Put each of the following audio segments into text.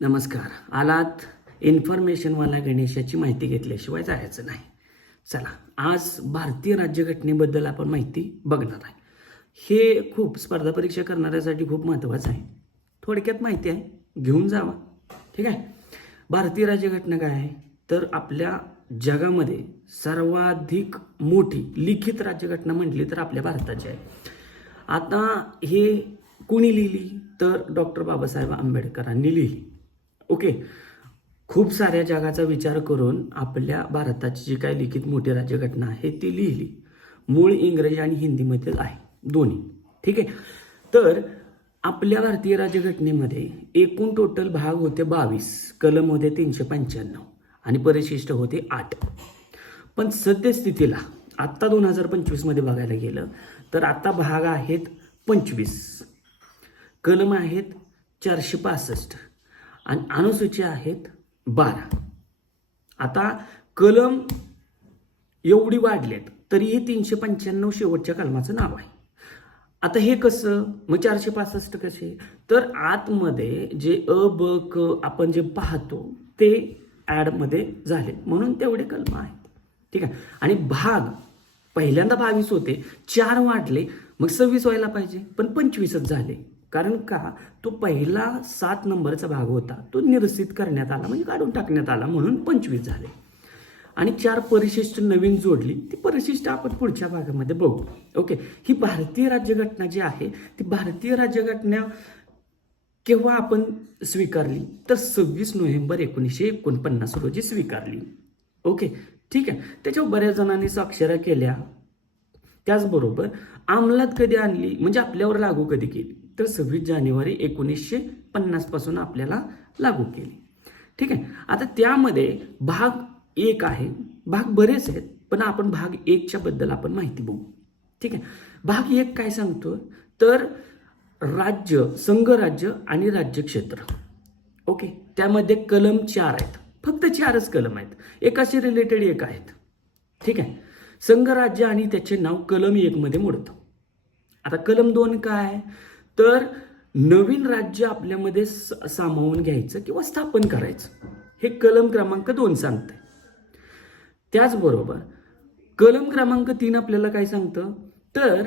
नमस्कार. आलात इन्फॉर्मेशनवाला गणेशाची माहिती घेतल्याशिवाय जायचं नाही. चला, आज भारतीय राज्यघटनेबद्दल आपण माहिती बघणार आहे. हे खूप स्पर्धा परीक्षा करणाऱ्यासाठी खूप महत्त्वाचं आहे. थोडक्यात माहिती आहे, घेऊन जावा. ठीक आहे. भारतीय राज्यघटना काय आहे तर आपल्या जगामध्ये सर्वाधिक मोठी लिखित राज्यघटना म्हटली तर आपल्या भारताची आहे. आता हे कुणी लिहिली तर डॉक्टर बाबासाहेब आंबेडकरांनी लिहिली. ओके. खूप साऱ्या जगाचा विचार करून आपल्या भारताची जी काही लिखित मोठी राज्यघटना आहे ती लिहिली. मूळ इंग्रजी आणि हिंदीमध्ये आहे, दोन्ही. ठीक आहे. तर आपल्या भारतीय राज्यघटनेमध्ये एकूण टोटल भाग होते 22, कलम होते 395 आणि परिशिष्ट होते 8. पण सद्यस्थितीला आत्ता 2025 मध्ये बघायला गेलं तर आता भाग आहेत 25, कलम आहेत 465 आणि अनुसूची आहेत 12. आता कलम एवढी वाढलेत तरीही 395 शेवटच्या कलमाचं नाव आहे. आता हे कसं, मग 465 कसे, तर आतमध्ये जे अ ब क आपण जे पाहतो ते ॲडमध्ये झाले म्हणून तेवढे कलम आहेत. ठीक आहे. आणि भाग पहिल्यांदा 22 होते, 4 वाढले, मग 26 व्हायला पाहिजे, पण 25च झाले. कारण का, तो पहिला 7 नंबरचा भाग होता तो निरसित करण्यात आला, म्हणजे काढून टाकण्यात आला, म्हणून 25 झाले. आणि 4 परिशिष्ट नवीन जोडली, ती परिशिष्ट आपण पुढच्या भागामध्ये बघू. ओके. ही भारतीय राज्यघटना जी आहे ती भारतीय राज्यघटना केव्हा आपण स्वीकारली तर 26 नोव्हेंबर 1949 रोजी स्वीकारली. ओके. ठीक आहे. त्याच्यावर बऱ्याच जणांनी स्वाक्षऱ्या केल्या. त्याचबरोबर अंमलात कधी आणली म्हणजे आपल्यावर लागू कधी केली तर 26 जानेवारी 1950 पासून आपल्याला लागू केली. ठीक आहे. आता त्यामध्ये भाग 1 आहे, भाग बरेच आहेत पण आपण भाग 1च्या बद्दल आपण माहिती बघू. ठीक आहे. भाग 1 काय सांगतो तर राज्य, संघराज्य आणि राज्यक्षेत्र. ओके. त्यामध्ये कलम 4 आहेत, फक्त 4च कलम आहेत, एकाशी रिलेटेड एक आहेत. ठीक आहे. संघराज्य आणि त्याचे नाव कलम 1 मध्ये मोडतं. आता कलम 2 काय तर नवीन राज्य आपल्यामध्ये सामावून घ्यायचं किंवा स्थापन करायचं, हे कलम क्रमांक 2 सांगते. त्याचबरोबर कलम क्रमांक 3 आपल्याला काय सांगतं तर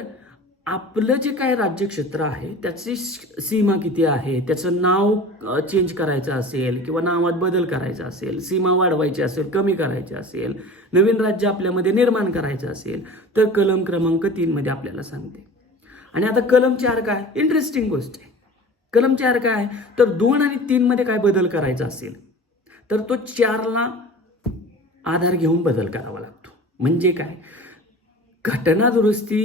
आपलं जे काय राज्यक्षेत्र आहे त्याची सीमा किती आहे, त्याचं नाव चेंज करायचं असेल किंवा नावात बदल करायचा असेल, सीमा वाढवायची असेल, कमी करायची असेल, नवीन राज्य आपल्यामध्ये निर्माण करायचं असेल तर कलम क्रमांक 3 मध्ये आपल्याला सांगते. आणि आता कलम 4 काय, इंटरेस्टिंग गोष्ट आहे. कलम 4 काय तर 2 आणि 3 मध्ये काय बदल करायचा असेल तर तो 4ला आधार घेऊन बदल करावा लागतो. म्हणजे काय, घटना दुरुस्ती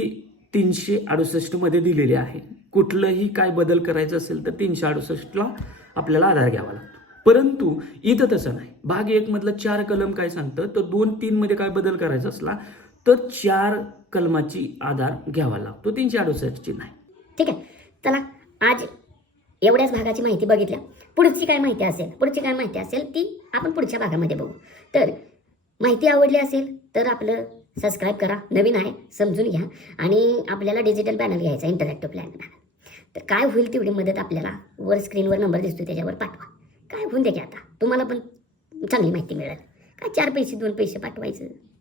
368 मध्ये दिलेली आहे. कुठलंही काय बदल करायचं असेल तर 368ला आपल्याला आधार घ्यावा लागतो. परंतु इथं तसं नाही. भाग 1 मधलं 4 कलम काय सांगतं तर 2-3 मध्ये काय बदल करायचा असला तर 4 कलमाची आधार घ्यावा लागतो, 368ची नाही. ठीक आहे. चला, आज एवढ्याच भागाची माहिती बघितल्या. पुढची काय माहिती असेल ती आपण पुढच्या भागामध्ये बघू. तर माहिती आवडली असेल तर आपलं सबस्क्राईब करा. नवीन आहे समजून घ्या. आणि आपल्याला डिजिटल पॅनल घ्यायचा, इंटरॅक्टिव्ह पॅनल. तर काय होईल तेवढी मदत आपल्याला वर स्क्रीनवर नंबर दिसतो त्याच्यावर पाठवा. काय होऊन दे की आता तुम्हाला पण चांगली माहिती मिळेल. काय 4 पैसे 2 पैसे पाठवायचं